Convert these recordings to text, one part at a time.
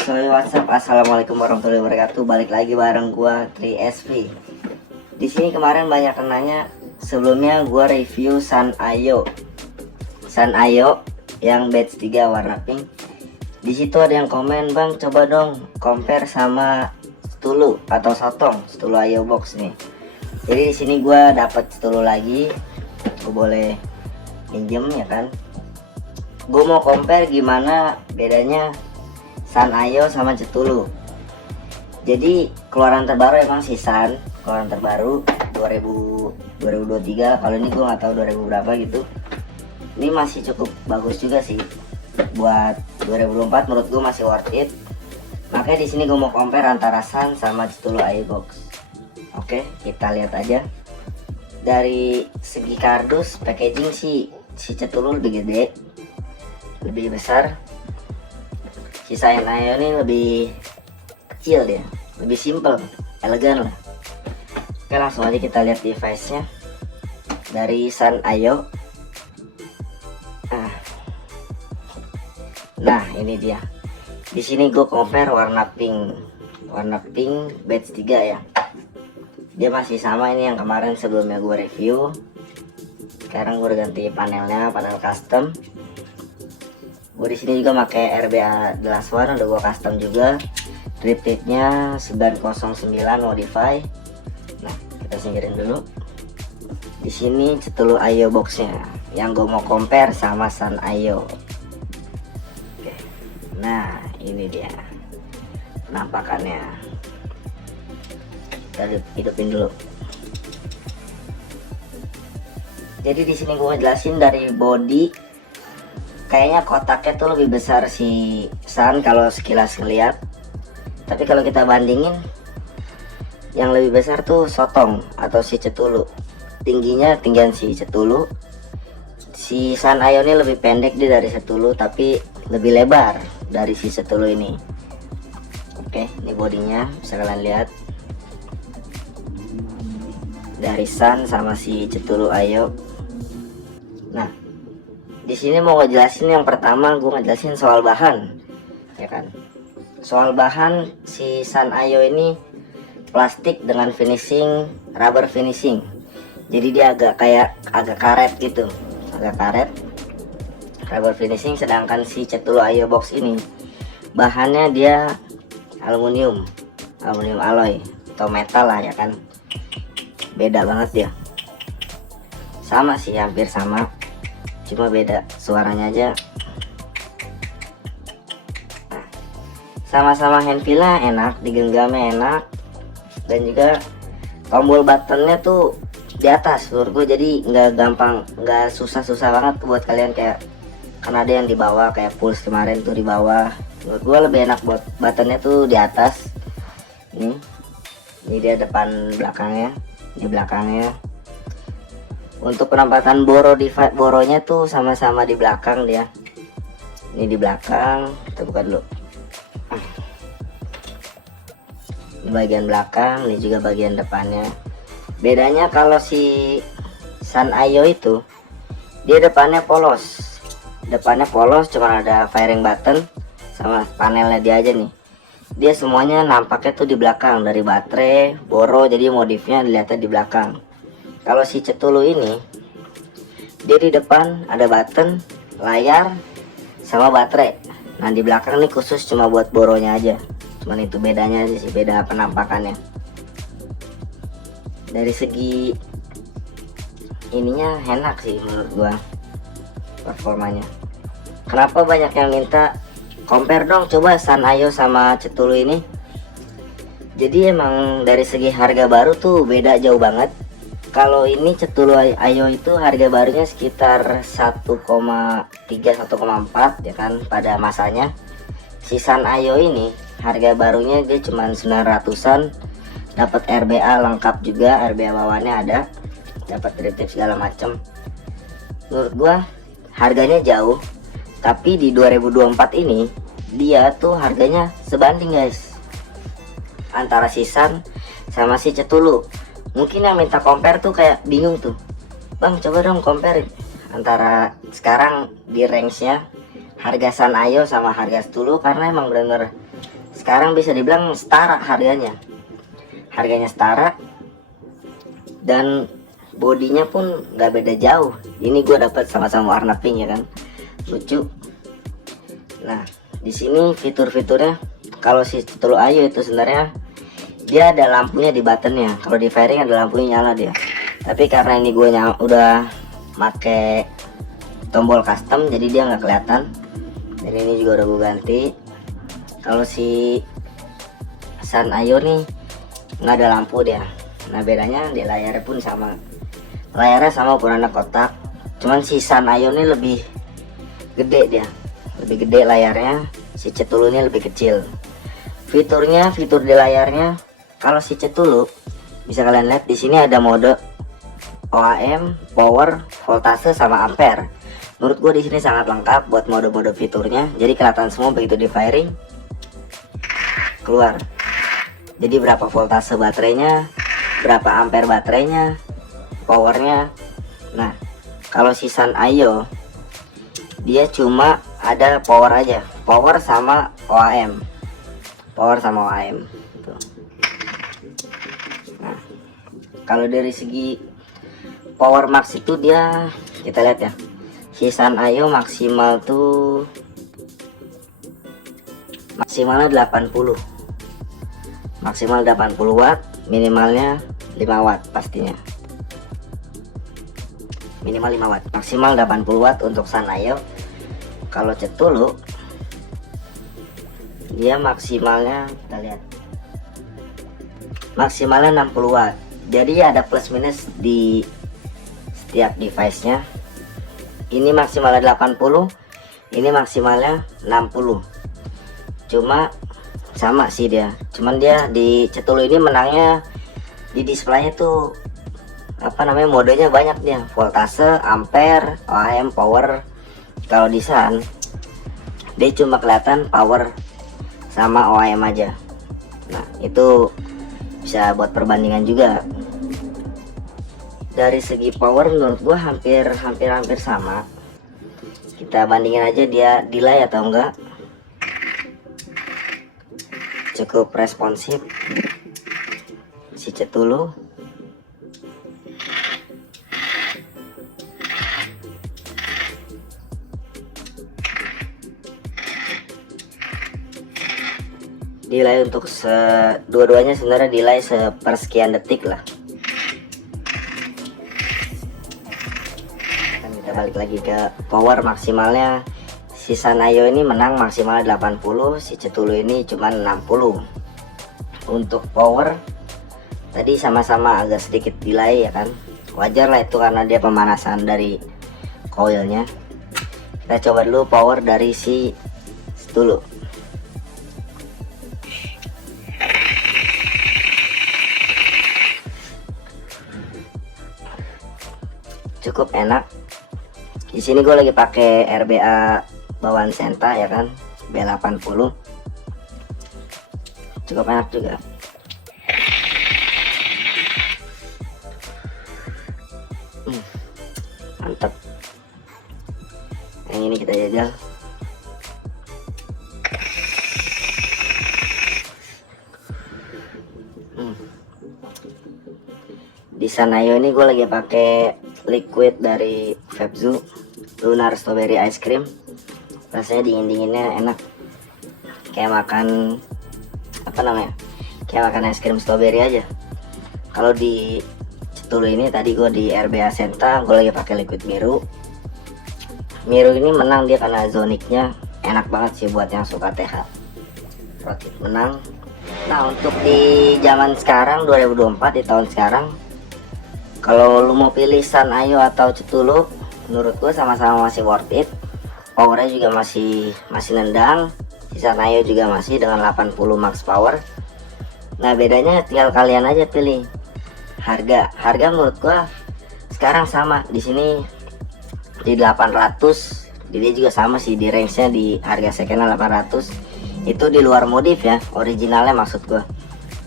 So what's up, assalamualaikum warahmatullahi wabarakatuh. Balik lagi bareng gua 3SV. Di sini kemarin banyak yang nanya, sebelumnya gua review Sanyo yang batch 3 warna pink. Di situ ada yang komen, "Bang, coba dong compare sama Stulu atau Stulu Ayo box nih." Jadi di sini gua dapat Stulu lagi. Gua boleh pinjem ya kan. Gua mau compare gimana bedanya Sanyo sama Cthulhu. Jadi keluaran terbaru emang si keluaran terbaru 2023. Kalau ini gue nggak tahu 2000 berapa gitu. Ini masih cukup bagus juga sih. Buat 2024 menurut gue masih worth it. Makanya di sini gue mau compare antara San sama Cthulhu Ayo box. Oke, kita lihat aja. Dari segi kardus packaging si Cthulhu lebih gede, lebih besar. Si Sanyo ini lebih kecil, dia lebih simple, elegan lah. Oke, langsung aja kita lihat device nya dari Sanyo. Nah ini dia. Di sini gue compare warna pink batch 3 ya. Dia masih sama ini yang kemarin sebelumnya gue review. Sekarang gue udah ganti panelnya, panel custom. Gue di sini juga pakai RBA Glass One, udah gue custom juga. Drip tip-nya 909 modify. Nah, kita singkirin dulu. Di sini Cthulhu Ayo box-nya yang gue mau compare sama Sanyo. Oke. Nah, ini dia penampakannya. Kita hidupin dulu. Jadi di sini gue jelasin dari body. Kayaknya kotaknya tuh lebih besar si San kalau sekilas ngeliat. Tapi kalau kita bandingin, yang lebih besar tuh Sotong atau si Cthulhu. Tinggian si Cthulhu. Si Sanyo ini lebih pendek dia dari Cthulhu, tapi lebih lebar dari si Cthulhu ini. Oke, ini bodinya bisa kalian lihat. Dari San sama si Cthulhu Ayo. Nah, di sini mau ngejelasin yang pertama, gue ngejelasin soal bahan, ya kan? Soal bahan si Sanyo ini plastik dengan finishing rubber finishing. Jadi dia agak karet gitu, agak karet, rubber finishing. Sedangkan si Cthulhu Ayo box ini bahannya dia aluminium alloy atau metal lah ya kan. Beda banget dia. Sama sih, hampir sama. Cuma beda suaranya aja. Nah, sama-sama handfeel-nya enak, digenggamnya enak, dan juga tombol buttonnya tuh di atas menurut gue. Jadi nggak susah-susah banget buat kalian, kayak kan ada yang di bawah kayak Pulse kemarin tuh di bawah. Menurut gue lebih enak buat buttonnya tuh di atas. Ini dia depan belakangnya, di belakangnya. Untuk penempatan boronya tuh sama-sama di belakang dia. Ini di belakang, kita buka dulu. Ini bagian belakang, ini juga bagian depannya. Bedanya kalau si Sanyo itu, dia depannya polos. Cuma ada firing button sama panelnya dia aja nih. Dia semuanya nampaknya tuh di belakang, dari baterai, boro, jadi modifnya dilihatnya di belakang. Kalau si Cthulhu ini, dia di depan ada button, layar, sama baterai. Nah di belakang nih khusus cuma buat boronya aja. Cuman itu bedanya aja sih, beda penampakannya. Dari segi ininya enak sih menurut gua performanya. Kenapa banyak yang minta compare dong coba Sanyo sama Cthulhu ini? Jadi emang dari segi harga baru tuh beda jauh banget. Kalau ini Cthulhu Ayo itu harga barunya sekitar 1,3-1,4 ya kan pada masanya. Si Sanyo ini harga barunya dia cuma 900-an. Dapat RBA lengkap juga, RBA bawaannya ada, dapat drip tip segala macam. Menurut gua harganya jauh, tapi di 2024 ini dia tuh harganya sebanding guys, antara si San sama si Cthulhu. Mungkin yang minta compare tuh kayak bingung tuh, Bang coba dong compare antara sekarang di range-nya harga San Ayo sama harga Setulu, karena emang bener-bener sekarang bisa dibilang setara harganya setara, dan bodinya pun nggak beda jauh. Ini gue dapat sama-sama warna pink ya kan, lucu. Nah di sini fitur-fiturnya, kalau si Setulu Ayo itu sebenarnya dia ada lampunya di buttonnya, kalau di fairing ada lampunya nyala dia. Tapi karena ini gue udah make tombol custom jadi dia nggak kelihatan, dan ini juga udah gue ganti. Kalau si San Ayo nih nggak ada lampu dia. Nah bedanya di layarnya pun sama, layarnya sama ukurannya kotak, cuman si San Ayo ini lebih gede, dia lebih gede layarnya, si Cetulunya lebih kecil. Fitur di layarnya, kalau si Cetulu bisa kalian lihat di sini ada mode OAM, power, voltase sama ampere. Menurut gue di sini sangat lengkap buat mode-mode fiturnya, jadi kelihatan semua begitu di firing keluar. Jadi berapa voltase baterainya, berapa ampere baterainya, powernya. Nah kalau si San Ayo dia cuma ada power aja, power sama OAM, tuh. Nah kalau dari segi power max itu dia, kita lihat ya, si San Ayo maksimal tuh maksimalnya 80, maksimal 80 watt, minimalnya 5 watt pastinya, minimal 5 watt, maksimal 80 watt untuk San Ayo. Kalau Cetulu dia maksimalnya, kita lihat, maksimalnya 60 watt. Jadi ada plus minus di setiap device nya. Ini maksimalnya 80, ini maksimalnya 60. Cuma sama sih dia, cuman dia di Cetulu ini menangnya di displaynya tuh apa namanya, modenya banyak dia, voltase, ampere, OAM, power. Kalau di San dia cuma kelihatan power sama OAM aja. Nah itu bisa buat perbandingan juga. Dari segi power menurut gua hampir sama. Kita bandingin aja dia delay atau enggak. Cukup responsif si Cetulu. Delay untuk dua-duanya sebenarnya delay sepersekian detik lah. Dan kita balik lagi ke power maksimalnya. Si San Ayo ini menang maksimalnya 80, si Cetulu ini cuma 60. Untuk power tadi sama-sama agak sedikit delay ya kan, wajar lah itu karena dia pemanasan dari coilnya. Kita coba dulu power dari si Setulu. Cukup enak. Di sini gue lagi pakai RBA bawaan Senta ya kan, B80. Cukup enak juga. Mantap. Yang ini kita jajal. Di San Ayo ini gue lagi pakai liquid dari Febzu, Lunar Strawberry Ice Cream. Rasanya dingin-dinginnya enak, kayak makan apa namanya, kayak makan es krim strawberry aja. Kalau di Cetulu ini tadi gue di RBA Senta, gue lagi pakai liquid Miru. Miru ini menang dia karena zoniknya enak banget sih buat yang suka TH. Rotit menang. Nah untuk di zaman sekarang 2024, di tahun sekarang, kalau lu mau pilih San Ayo atau Cetulu, menurut gue sama-sama masih worth it. Powernya juga masih nendang. Si San Ayo juga masih dengan 80 max power. Nah bedanya tinggal kalian aja pilih harga. Menurut gua sekarang sama di sini di 800. Dia juga sama sih di range-nya, di harga second 800. Itu di luar modif ya, originalnya maksud gua.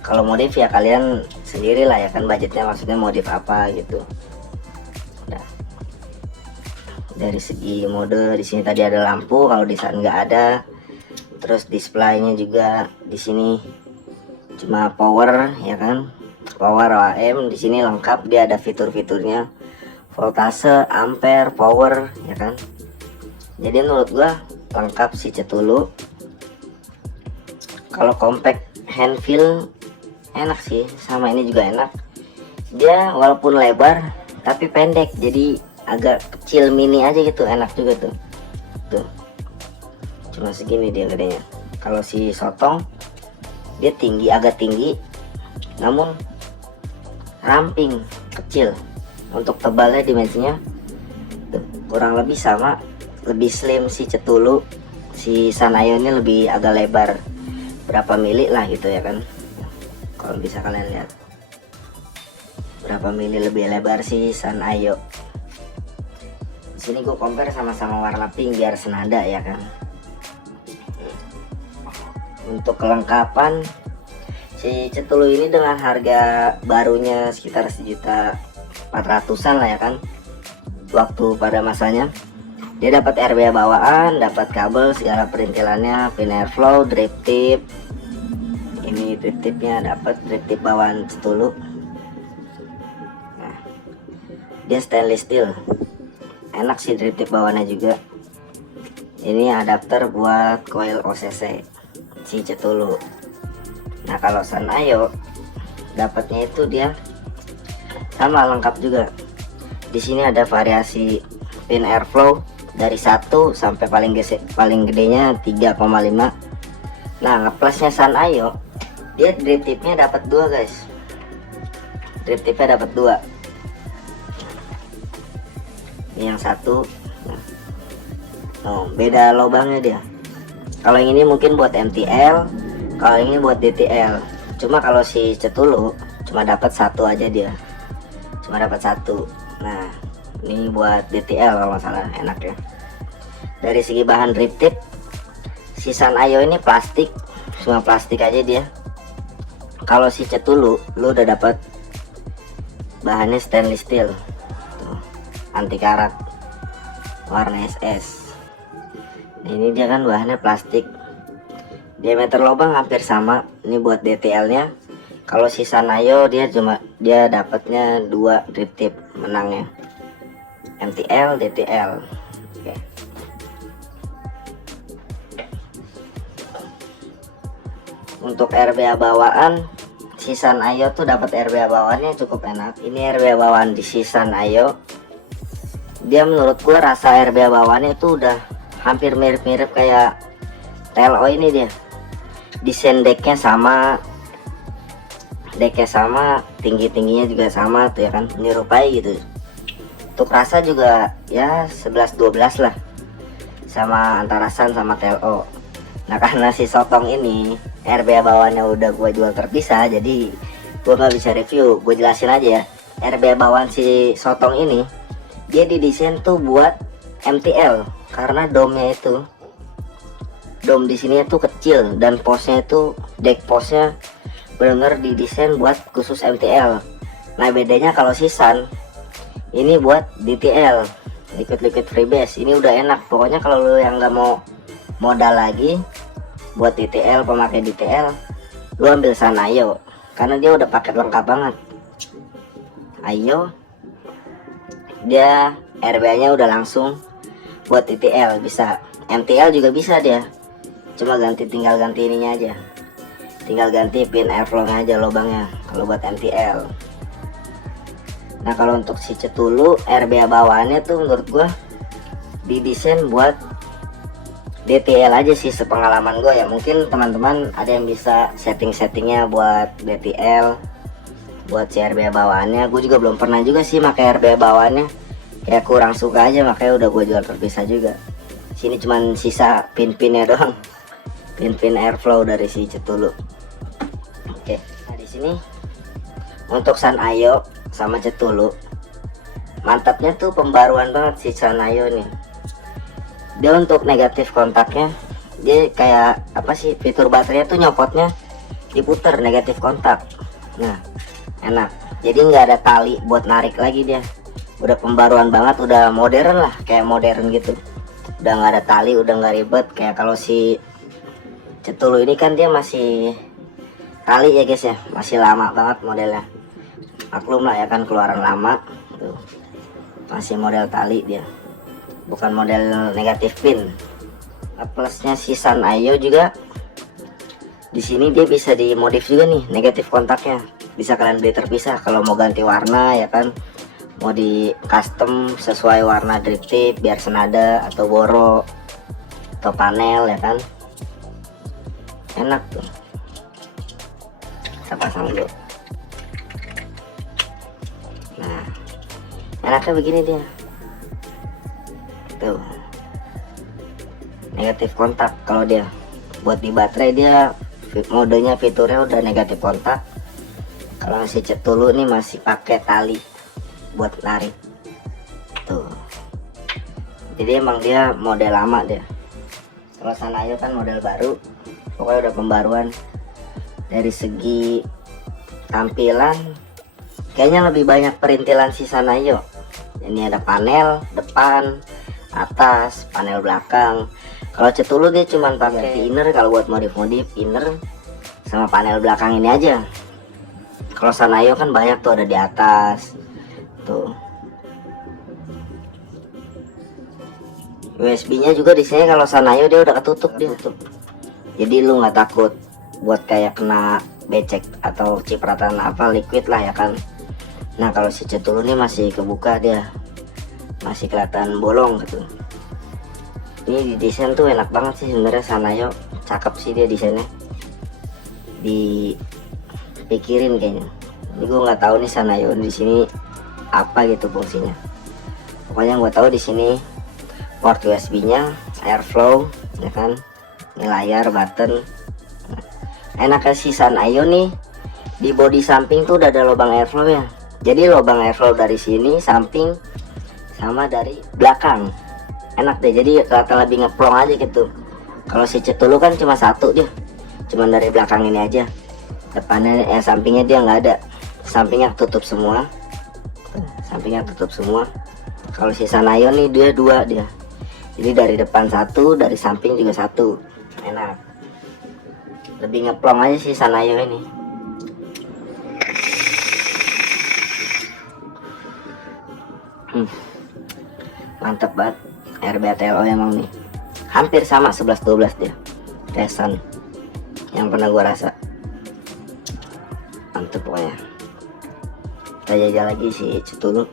Kalau modif ya kalian sendirilah ya kan, budgetnya maksudnya modif apa gitu. Nah. Dari segi mode di sini tadi ada lampu, kalau di sana nggak ada. Terus displaynya juga di sini cuma power ya kan, power AM. Di sini lengkap, dia ada fitur-fiturnya, voltase, ampere, power ya kan. Jadi menurut gua lengkap si Cetulu. Kalau compact hand feel enak sih, sama ini juga enak. Dia walaupun lebar tapi pendek, jadi agak kecil mini aja gitu, enak juga tuh. Tuh. Cuma segini dia gedenya. Kalau si Sotong dia tinggi, agak tinggi, namun ramping, kecil. Untuk tebalnya dimensinya tuh, kurang lebih sama, lebih slim si Cetulu. Si Sanyo ini lebih agak lebar, berapa mili lah gitu ya kan. Kalau bisa kalian lihat berapa mili lebih lebar si Sanyo. Di sini gue compare sama-sama warna pink biar senada ya kan. Untuk kelengkapan si Cetulu ini dengan harga barunya sekitar 1.400.000-an lah ya kan, waktu pada masanya. Dia dapat RBA bawaan, dapat kabel segala perintilannya, pin airflow, drip tip. Ini drip tipnya, dapat drip tip bawaan Cetulu. Nah, dia stainless steel, enak sih drip tip bawaannya juga. Ini adapter buat coil OCC si Cetulu. Nah kalau Sanyo dapatnya itu dia sama lengkap juga. Di sini ada variasi pin airflow dari 1 sampai paling gedenya 3,5. Nah plusnya Sanyo, dia drip tipnya dapat 2 guys. Drip tipnya dapat 2. Ini yang satu. Nah, beda lubangnya dia. Kalau yang ini mungkin buat MTL, kalau ini buat DTL. Cuma kalau si Cetulu cuma dapat 1 aja dia, cuma dapat 1. Nah ini buat DTL kalau nggak salah, enak ya. Dari segi bahan drip tip, si Sanyo ini plastik, semua plastik aja dia. Kalau si Cetulu lu udah dapat bahannya stainless steel tuh, anti karat, warna SS. Ini dia kan bahannya plastik, diameter lubang hampir sama. Ini buat DTL nya. Kalau si Sanyo dia dapatnya 2 drip tip menangnya, MTL, DTL. Oke. Untuk RBA bawaan si Sanyo tuh dapat RBA bawaannya cukup enak. Ini RBA bawaan di si Sanyo. Dia menurut gua rasa RBA bawaannya itu udah hampir mirip-mirip kayak TLO ini dia. Desain decknya sama, tinggi-tingginya juga sama tuh ya kan, menyerupai gitu. Untuk rasa juga ya 11-12 lah, sama antara San sama TLO. Nah karena si Sotong ini RBA bawaannya udah gua jual terpisah, jadi gua nggak bisa review. Gue jelasin aja ya, RBA bawaan si Sotong ini dia didesain tuh buat MTL, karena domnya itu, dom di sini tuh kecil, dan posnya itu deck posnya bener didesain buat khusus MTL. Nah bedanya kalau si San ini buat DTL, liquid freebase. Ini udah enak. Pokoknya kalau lu yang nggak mau modal lagi buat DTL, pemakai DTL, lu ambil Sanyo karena dia udah paket lengkap banget. Ayo, dia RBA nya udah langsung buat DTL, bisa MTL juga bisa dia, cuma tinggal ganti ininya aja, tinggal ganti pin airflow aja lubangnya kalau buat MTL. Nah kalau untuk si Cetulu RBA bawaannya tuh menurut gua didesain buat DTL aja sih, sepengalaman gua ya. Mungkin teman-teman ada yang bisa settingnya buat DTL, buat si RBA bawaannya. Gue juga belum pernah juga sih pakai RBA bawaannya, kayak kurang suka aja, makanya udah gue jual terpisah juga. Sini cuman sisa pin-pinnya doang, pin airflow dari si Cetulu. Oke, nah di sini untuk Sanyo sama Cetulu mantapnya tuh pembaruan banget si Sanyo nih. Dia untuk negatif kontaknya, dia kayak apa sih, fitur baterainya tuh nyopotnya diputer negatif kontak. Nah enak, jadi nggak ada tali buat narik lagi dia. udah pembaruan banget, udah modern lah, kayak modern gitu. Udah nggak ada tali, udah nggak ribet kayak kalau si Cetulu ini kan dia masih tali ya guys ya, masih lama banget modelnya. Maklum lah ya kan, keluaran lama tuh. Masih model tali dia, bukan model negatif pin. Nah, plusnya si San Ayo juga di sini dia bisa dimodif juga nih negatif kontaknya, bisa kalian beli terpisah kalau mau ganti warna ya kan, mau di custom sesuai warna drip tip biar senada atau boro atau panel ya kan. Enak tuh, kita pasang dulu. Nah enaknya begini dia tuh, negatif kontak. Kalau dia buat di baterai, dia modenya fiturnya udah negatif kontak. Kalau masih Cetulu nih masih pakai tali buat narik tuh, jadi emang dia model lama dia. Kalau San Ayo kan model baru, pokoknya udah pembaruan. Dari segi tampilan kayaknya lebih banyak perintilan si San Ayo. Ini ada panel depan, atas, panel belakang. Kalau Cetulu dia cuman pakai inner, kalau buat modif-modif inner sama panel belakang ini aja. Kalau San Ayo kan banyak tuh, ada di atas tuh. USB-nya juga di sini kalau San Ayo dia udah ketutup, dia tutup. Jadi lu nggak takut buat kayak kena becek atau cipratan apa liquid lah ya kan. Nah kalau si Cetulu ini masih kebuka, dia masih kelihatan bolong gitu. Ini di desain tuh enak banget sih sebenarnya San Ayo, cakep sih dia desainnya, dipikirin kayaknya. Ini gue nggak tahu nih San Ayo di sini apa gitu fungsinya. Pokoknya gue tahu di sini port USB-nya, airflow ya kan, ini layar, button. Enaknya si San Ayo nih di bodi samping tuh udah ada lubang airflow ya. Jadi lubang airflow dari sini samping sama dari belakang. Enak deh, jadi kelihatan lebih ngeplong aja gitu. Kalau si Cetulu kan cuma satu dia, cuman dari belakang ini aja. Depannya sampingnya dia nggak ada, sampingnya tutup semua. Sampingnya tutup semua. Kalau si San Ayo nih dia dua dia, jadi dari depan satu, dari samping juga satu. Enak, lebih ngeplong aja si San Ayo ini. Mantep banget RBTLO emang nih, hampir sama 11-12 dia kayak San yang pernah gua rasa. Mantep pokoknya. Kita jajal lagi si Cetulu.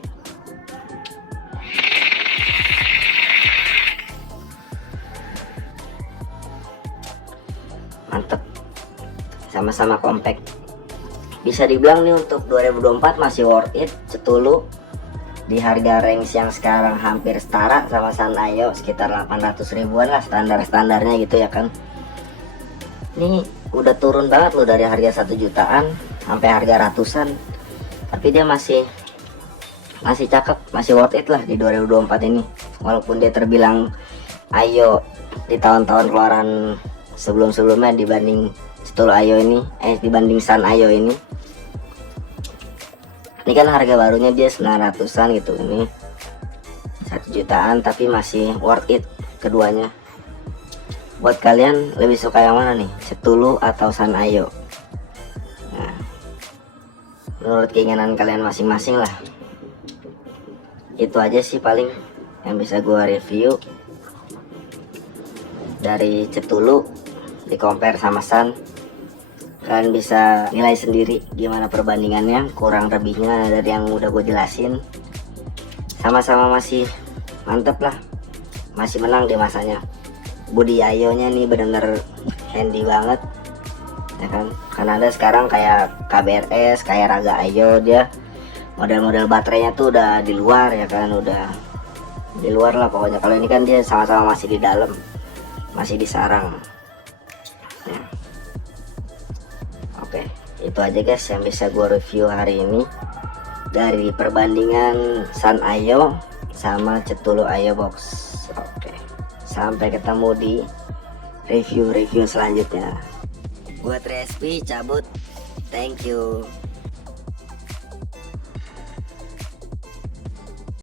Mantep, sama-sama compact. Bisa dibilang nih untuk 2024 masih worth it Cetulu. Di harga range yang sekarang hampir setara sama San Ayo, sekitar 800 ribuan lah standar-standarnya gitu ya kan. Ini udah turun banget loh dari harga 1 jutaan sampai harga ratusan, tapi dia masih cakep, masih worth it lah di 2024 ini. Walaupun dia terbilang Ayo di tahun-tahun keluaran sebelum-sebelumnya dibanding Cetulu Ayo ini, dibanding San Ayo ini. Ini kan harga barunya dia 900-an gitu, ini 1 jutaan, tapi masih worth it keduanya. Buat kalian lebih suka yang mana nih, Cetulu atau San Ayo? Nah, menurut keinginan kalian masing-masing lah. Itu aja sih paling yang bisa gua review dari Cetulu di compare sama San. Kalian bisa nilai sendiri gimana perbandingannya, kurang lebihnya dari yang udah gue jelasin. Sama-sama masih mantep lah, masih menang di masanya. Bodi Ayo nya nih bener-bener handy banget ya kan. Karena ada sekarang kayak KBRS, kayak Raga Ayo, dia model-model baterainya tuh udah di luar ya kan, udah di luar lah pokoknya. Kalau ini kan dia sama-sama masih di dalam, masih di sarang ya. Oke, itu aja guys yang bisa gue review hari ini dari perbandingan San Ayo sama Cetulu Ayo Box. Oke, sampai ketemu di review-review selanjutnya. Gue 3SP cabut, thank you.